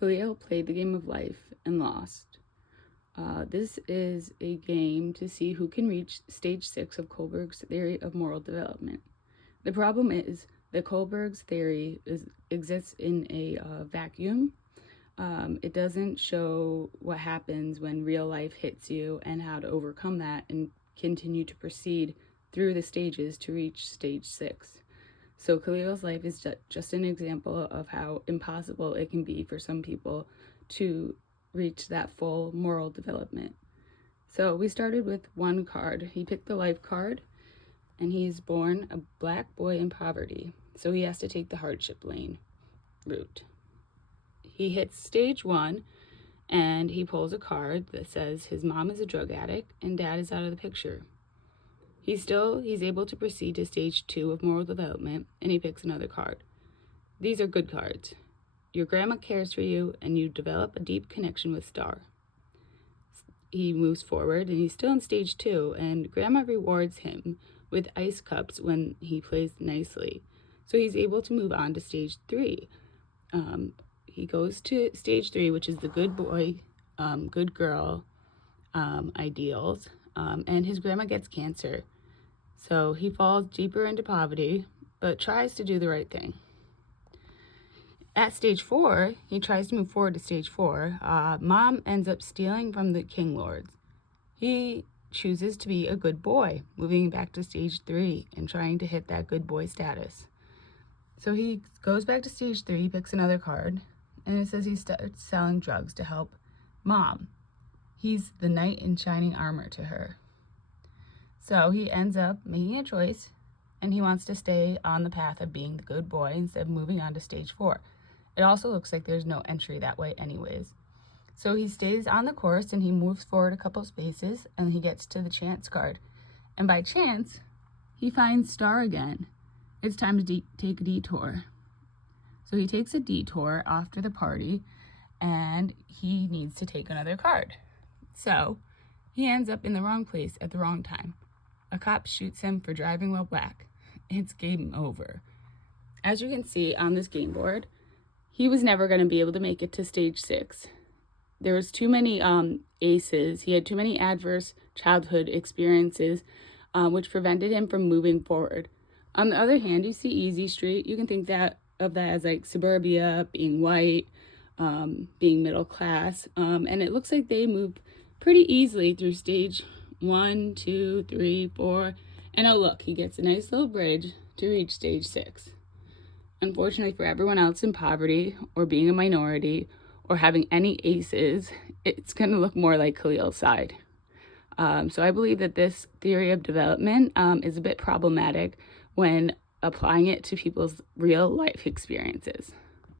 Kahlil played the game of life and lost. This is a game to see who can reach stage 6 of Kohlberg's theory of moral development. The problem is that Kohlberg's theory exists in a vacuum. It doesn't show what happens when real life hits you and how to overcome that and continue to proceed through the stages to reach stage 6. So Kahlil's life is just an example of how impossible it can be for some people to reach that full moral development. So we started with one card. He picked the life card, and he's born a black boy in poverty. So he has to take the hardship lane route. He hits stage 1, and he pulls a card that says his mom is a drug addict and dad is out of the picture. He's able to proceed to stage 2 of moral development, and he picks another card. These are good cards. Your grandma cares for you, and you develop a deep connection with Star. He moves forward, and he's still in stage 2, and grandma rewards him with ice cups when he plays nicely. So he's able to move on to stage 3. He goes to stage 3, which is the good boy, good girl ideals, and his grandma gets cancer. So he falls deeper into poverty, but tries to do the right thing. At stage 4, he tries to move forward to stage 4. Mom ends up stealing from the king lords. He chooses to be a good boy, moving back to stage 3 and trying to hit that good boy status. So he goes back to stage 3, picks another card, and it says he starts selling drugs to help Mom. He's the knight in shining armor to her. So he ends up making a choice, and he wants to stay on the path of being the good boy instead of moving on to stage 4. It also looks like there's no entry that way anyways. So he stays on the course, and he moves forward a couple spaces, and he gets to the chance card. And by chance, he finds Star again. It's time to take a detour. So he takes a detour after the party, and he needs to take another card. So he ends up in the wrong place at the wrong time. A cop shoots him for driving while black. It's game over. As you can see on this game board, he was never going to be able to make it to stage 6. There was too many aces. He had too many adverse childhood experiences, which prevented him from moving forward. On the other hand, you see Easy Street. You can think of that as like suburbia, being white, being middle class. And it looks like they moved pretty easily through stage 1, 2, 3, 4. And oh look, he gets a nice little bridge to reach stage 6. Unfortunately for everyone else in poverty, or being a minority, or having any aces, it's going to look more like Kahlil's side. So I believe that this theory of development is a bit problematic when applying it to people's real life experiences.